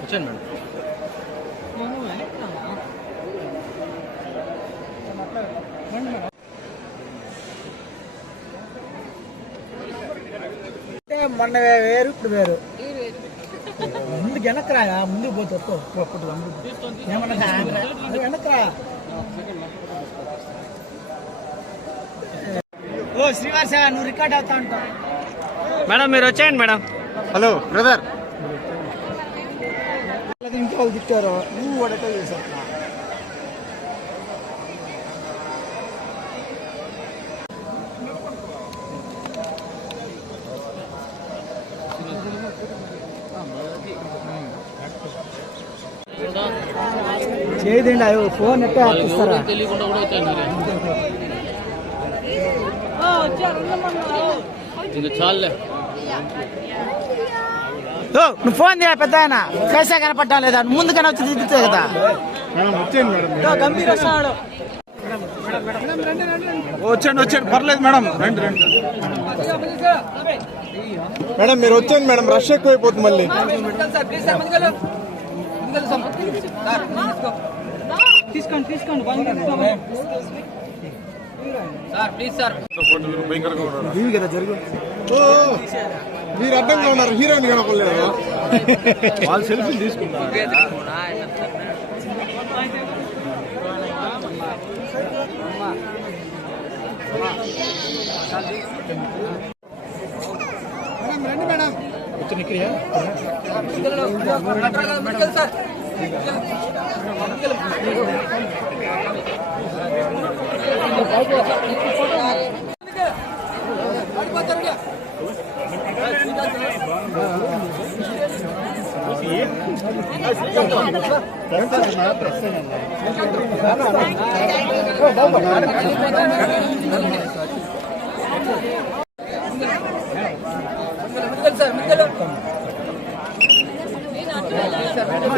వచ్చాను మేడం మొన్న వేరు ఇప్పుడు వేరు. ముందు వెనక్రా ముందుకు పోతే ముందు ఏమన్నా అది వెనక్రా. ఓ శ్రీవాస నువ్వు రికార్డ్ అవుతా ఉంటావు. మేడం మీరు వచ్చేయండి మేడం. Hello brother. వాళ్ళు తిట్టారు. నువ్వు వాడటో చేసావు. చేయదండి అయ్యో ఫోన్ ఎట్లా ఇంకా చాలులే ఓ, నువ్వు ఫోన్ చేయ పెద్ద ఆయన పైసా కనపడ్డా లేదా? ముందుగానే వచ్చి దిద్దుతావు కదా? గంభీర్ వస్తున్నాడు వచ్చేయండి వచ్చేయండి. పర్లేదు మేడం. రండి రండి. మేడం మీరు వచ్చేయండి మేడం. రష్ ఎక్కువైపోతుంది మళ్ళీ. తీసుకోండి మీరు అడ్డంగా ఉన్నారు. హీరోయిన్ కనపడలేదు. వాళ్ళు సెల్ఫీ மேடம் ரெண்டு மேடம். நிற்கிறியா மேடம் சார் மக்கள் రండి మేడం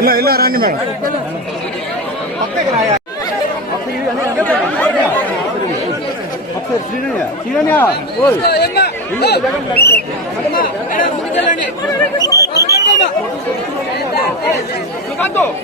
ఇలా ఇలా రండి మేడం చేస్తాను ¡Jugando!